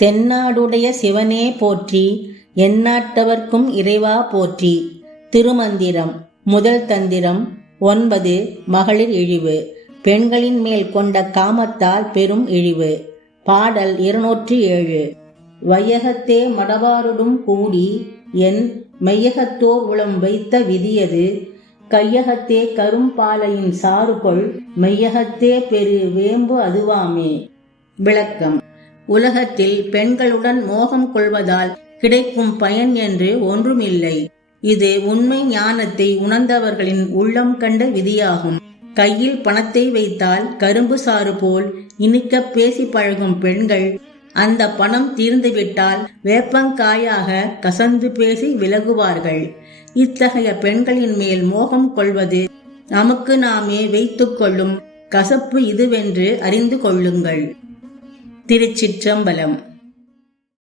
தென்னாடுடைய சிவனே போற்றி, எந்நாட்டவர்க்கும் இறைவா போற்றி. திருமந்திரம். முதல் தந்திரம். 9. மகளிர் இழிவு. பெண்களின் மேல் கொண்ட காமத்தால் பெரும் இழிவு. பாடல் 207. வையகத்தே மடவாருடும் கூடி என் மெய்யகத்தோர் உளம் வைத்த விதியது, கையகத்தே கரும்பாலையின் சாறுகொள் மெய்யகத்தே பெரு வேம்பு அதுவாமே. விளக்கம். உலகத்தில் பெண்களுடன் மோகம் கொள்வதால் கிடைக்கும் பயன் என்று ஒன்றுமில்லை. இது உண்மை ஞானத்தை உணர்ந்தவர்களின் உள்ளம் கண்ட விதியாகும். கையில் பணத்தை வைத்தால் கரும்பு சாறு போல் இனிக்க பேசி பழகும் பெண்கள் அந்த பணம் தீர்ந்துவிட்டால் வேப்பங்காயாக கசந்து பேசி விலகுவார்கள். இத்தகைய பெண்களின் மேல் மோகம் கொள்வது நமக்கு நாமே வைத்துக் கொள்ளும் கசப்பு இதுவென்று அறிந்து கொள்ளுங்கள். திருச்சிற்றம்பலம்.